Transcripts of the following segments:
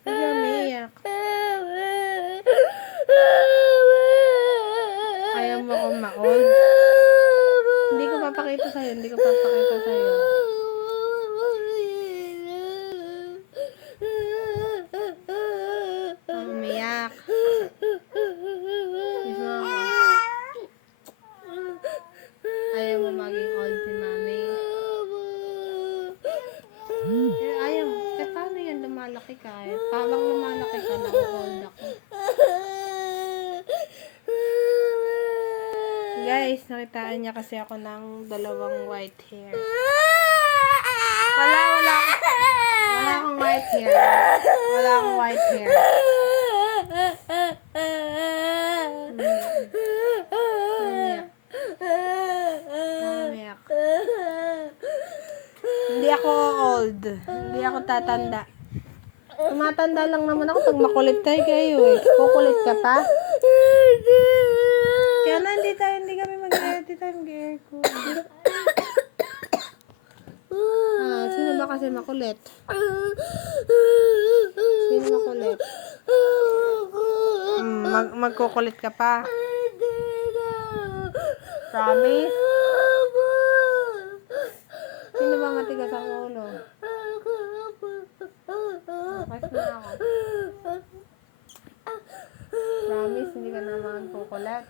Hindi umiiyak. Ayaw mo akong ma-old. Hindi ko papakita sa'yo. Hindi ko papakita sa'yo. Umiyak. Kiss mo ako. Ayaw mo maging old si mami. Ayaw mo. Paano yan lumalaki ka? Habang lumalaki ka, na-old ako. Guys, nakitaan niya kasi ako ng dalawang white hair. Wala akong white hair. Wala akong white hair. Umiyak. Hindi ako old. Hindi ako tatanda. Tumatanda lang naman ako pag makulit tayo kayo eh. Kukulit ka pa? Kaya na hindi kami mag-aircon. Sino ba kasi makulit? Sino makulit? Magkukulit ka pa? Promise? Sino ba matigas ang ulo? Kiss na ako. Promise, hindi ka na magkukulit?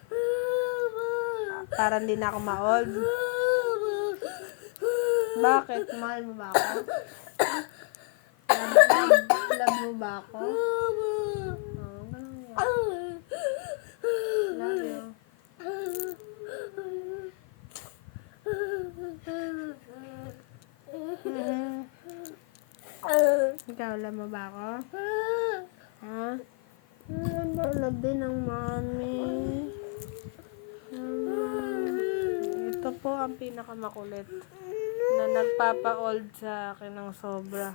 Para hindi na ako ma-old? Bakit? Mahal mo ba ako? Love mo ba ako? Ganun ba? Love you. Ikaw, love mo ba ako? Ha? Love din ng mami. Ito po ang pinakamakulit na nagpapa-old sa akin ng sobra.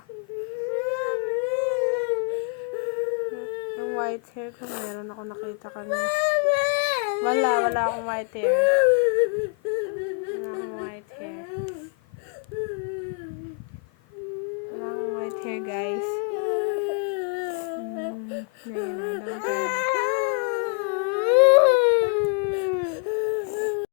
Yung white hair ko, meron ako nakita kanina. Wala akong white hair. Wala akong white hair. Wala akong white hair, guys.